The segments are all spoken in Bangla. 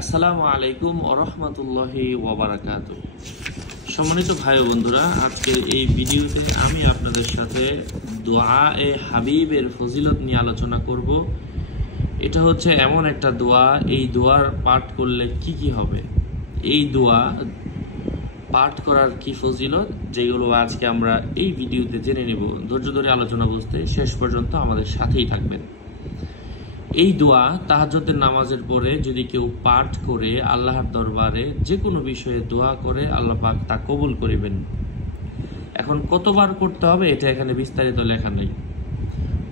আসসালামু আলাইকুম ওয়া রাহমাতুল্লাহি ওয়া বারাকাতুহু। সম্মানিত ভাই ও বন্ধুরা, আজকের এই ভিডিওতে আমি আপনাদের সাথে দোয়া-এ হাবিবের ফজিলত নিয়ে আলোচনা করব। এটা হচ্ছে এমন একটা দোয়া, এই দোয়ার পাঠ করলে কি কি হবে, এই দোয়া পাঠ করার কি ফজিলত, যেগুলো আজকে আমরা এই ভিডিওতে জেনে নেব। ধৈর্য ধরে আলোচনা বুঝতে শেষ পর্যন্ত আমাদের সাথেই থাকবেন। এই দোয়া তাহাজ্জুদের নামাজের পরে যদি কেউ পাঠ করে আল্লাহর দরবারে যে কোনো বিষয়ে দোয়া করে, আল্লাহ পাক তা কবুল করিবেন। এখন কতবার করতে হবে এটা এখানে বিস্তারিত লেখা নেই।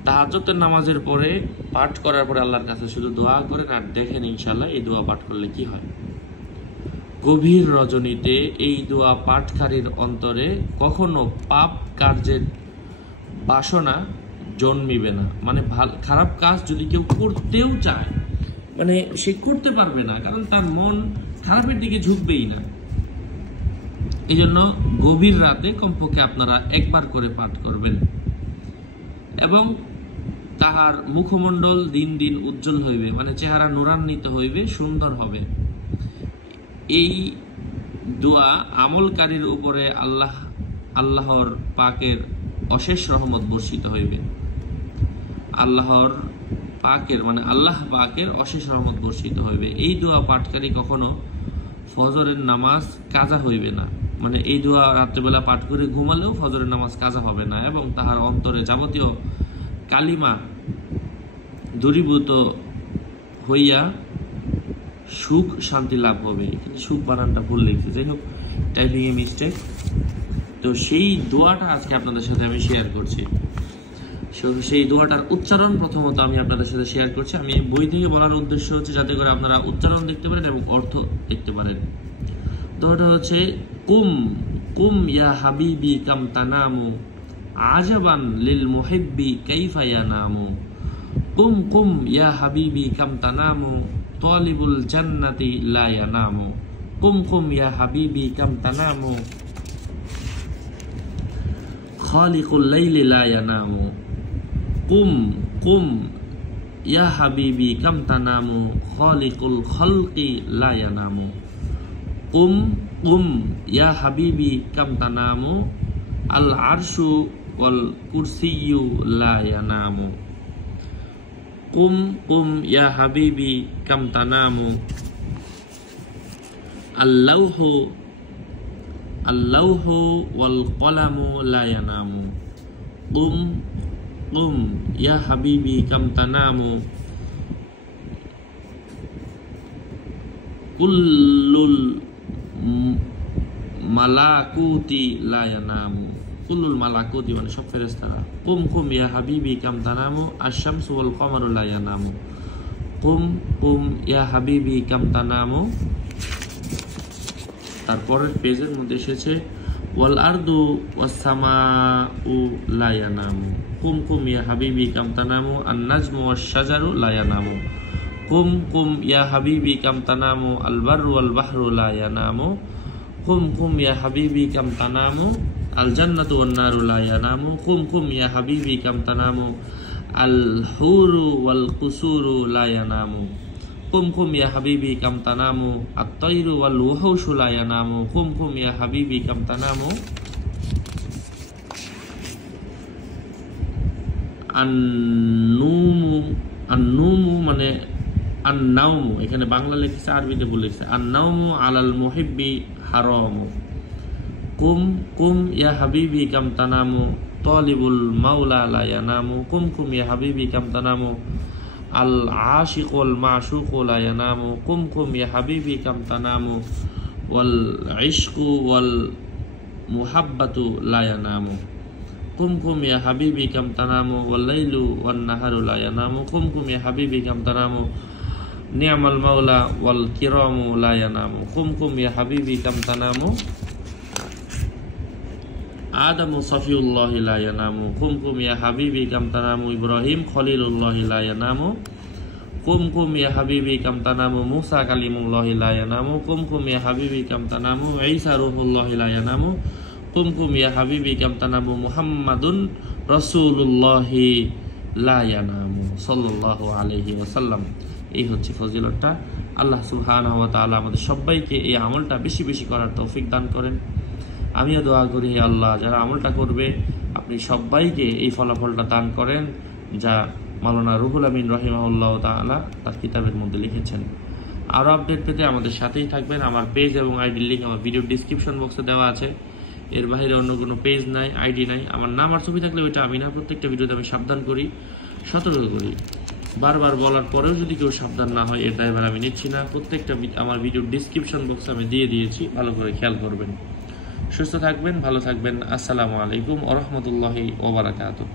তাহাজ্জুদের নামাজের পরে পাঠ করার পরে আল্লাহর কাছে শুধু দোয়া করেন আর দেখেন ইনশাআল্লাহ এই দোয়া পাঠ করলে কি হয়। গভীর রজনীতে এই দোয়া পাঠকারীর অন্তরে কখনো পাপ কার্যের বাসনা জন্মিবে না। মানে খারাপ কাজ যদি কেউ করতেও চায়, মানে সে করতে পারবে না, কারণ তার মন খারাপের দিকে ঝুঁকবেই না। এই জন্য গভীর রাতে কমপক্ষে আপনারা একবার করে পাঠ করবেন এবং তাহার মুখমণ্ডল দিন দিন উজ্জ্বল হইবে, মানে চেহারা নূরান্বিত হইবে, সুন্দর হবে। এই দোয়া আমলকারীর উপরে আল্লাহর পাকের অশেষ রহমত বর্ষিত হইবে। আল্লাহর পাকের মানে আল্লাহ পাকের অশেষ রহমত বর্ষিত হইবে। এই দোয়া পাঠকারী কখনো ফজরের নামাজ কাজা হইবে না। মানে এই দোয়া রাত্রিবেলা পাঠ করে ঘুমালেও ফজরের নামাজ কাজা হবে না এবং তাহার অন্তরে যাবতীয় কালিমা দূরীভূত হইয়া সুখ শান্তি লাভ হবে। সুখ বানানটা ভুল লিখছে, যাই হোক, টাইপিং এ মিস্টেক। তো সেই দোয়াটা আজকে আপনাদের সাথে আমি শেয়ার করছি। সেই দোয়াটার উচ্চারণ প্রথমত আমি আপনাদের সাথে শেয়ার করছি। আমি বই থেকে বলার উদ্দেশ্য হচ্ছে যাতে করে আপনারা উচ্চারণ দেখতে পারেন এবং অর্থ দেখতে পারেন। দোয়াটা হচ্ছে কুম কুম ইয়া হাবিবি কাম তানামু আজাবান লিল মুহিব্বি কাইফা ইয়ানামু। কুম কুম ইয়া হাবিবি কাম তানামু তালিবুল জান্নাতি লা ইয়ানামু। কুম কুম ইয়া হাবিবি কাম তানামু খালিকুল লাইলি লা ইয়ানামু। কুম কুম ইয়া হাবিবি কাম তানামু খালিকুল খালকি লা ইয়ানামু। কুম কুম ইয়া হাবিবি কাম তানামু আল আরশু ওয়াল কুরসিয়্যু লা ইয়ানামু। কুম কুম ইয়া হাবিবি কাম তানামু আল্লাহু ওয়াল কলামু লা ইয়ানামু। কুম কুম ইয়া হাবিবি কাম তানামু কুল্লুল মালাকুতি লা ইয়ানামু। কুল্লুল মালাকুতি মানে সব ফেরেশতারা। কুম কুম ইয়া হাবিবি কাম তানামু আশ-শামসু ওয়াল কমারু লা ইয়ানামু। কুম কুম ইয়া হাবিবি কাম তানামু। তারপরের পেজের মধ্যে এসেছে ওয়াল আরদু ওয়াস সামাউ লা ইয়ানামু। কুম কুম ইয়া হাবিবি কাম তানামু আন নাজমু ওয়াশ শাজারু লা ইয়ানামু। কুম কুম ইয়া হাবিবি কাম তানামু আল বাররু ওয়াল বাহরু লা ইয়ানামু। কুম কুম ইয়া হাবিবি কাম তানামু আল জান্নাতু ওয়ান নারু লা ইয়ানামু। কুম কুম ইয়া হাবিবি কাম তানামু আল হুরু ওয়াল কুসুরু লা ইয়ানামু। কুম কুম ইয়া হাবিবি কাম তানামু আত-তায়রু ওয়াল ওয়াহশু লা ইয়ানামু। কুম কুম ইয়া হাবিবি কাম তানামু আন-নুমু মানে আন-নাওমু, এখানে বাংলা লিখেছে, আরবিতে ভুল লিখেছে। আন-নাওমু আলাল মুহিব্বি হারামু। কুম কুম ইয়া হাবিবি কাম তানামু তালিবুল মাওলা লা ইয়ানামু। কুম কুম ইয়া হাবিবি কাম তানামু আল আশিক ওয়াল মাশুক লা ইয়ানামু। কুম কুম ইয়া হাবিবি কাম তানামু ওয়াল ইশকু ওয়াল মুহাব্বাতু লা ইয়ানামু। কুম কুম ইয়া হাবিবি কাম তানামু ওয়াল লাইলু ওয়ান নাহারু লা ইয়ানামু। কুম কুম ইয়া হাবিবি কাম তানামু নি'মাল মাওলা ওয়াল কিরামু লা ইয়ানামু। কুম কুম ইয়া হাবিবি কাম তানামু আদামু সাফিউল্লাহি লা ইয়ানামু। কুম কুম ইয়া হাবিবি কাম তানামু ইব্রাহিম খলিলুল্লাহি লা ইয়ানামু। কুম কুম ইয়া হাবিবি কাম তানামু মুসা কালিমুল্লাহি লা ইয়ানামু। কুম কুম ইয়া হাবিবি কাম তানামু ঈসা রূহুল্লাহি লা ইয়ানামু। কুম কুম ইয়া হাবিবি কাম তানামু মুহাম্মাদুন রাসূলুল্লাহি লা ইয়ানামু সাল্লাল্লাহু আলাইহি ওয়াসাল্লাম। এই হচ্ছে ফজিলতটা। আল্লাহ সুবহানাহু ওয়া তাআলা আমাদের সবাইকে এই আমলটা বেশি বেশি করার তৌফিক দান করেন। আমিও দোয়া করি, হে আল্লাহ, যারা আমলটা করবে আপনি সবাইকে এই ফলাফলটা দান করেন যা মাওলানা রুহুল আমিন রাহিমাহুল্লাহ তাআলা তার কিতাবের মধ্যে লিখেছেন। আরও আপডেট পেতে আমাদের সাথেই থাকবেন। আমার পেজ এবং আইডির লিঙ্ক আমার ভিডিও ডিসক্রিপশন বক্সে দেওয়া আছে। এর বাইরে অন্য কোনো পেজ নাই, আইডি নাই। আমার নাম আর ছবি থাকলে ওইটা আমি না, প্রত্যেকটা ভিডিওতে আমি সাবধান করি, সতর্ক করি। বারবার বলার পরেও যদি কেউ সাবধান না হয় এর দায়ভার আমি নিচ্ছি না। প্রত্যেকটা আমার ভিডিও ডিসক্রিপশন বক্সে আমি দিয়ে দিয়েছি, ভালো করে খেয়াল করবেন। সুস্থ থাকবেন, ভালো থাকবেন। আসসালামু আলাইকুম ওয়া রাহমাতুল্লাহি ওয়া বারাকাতুহু।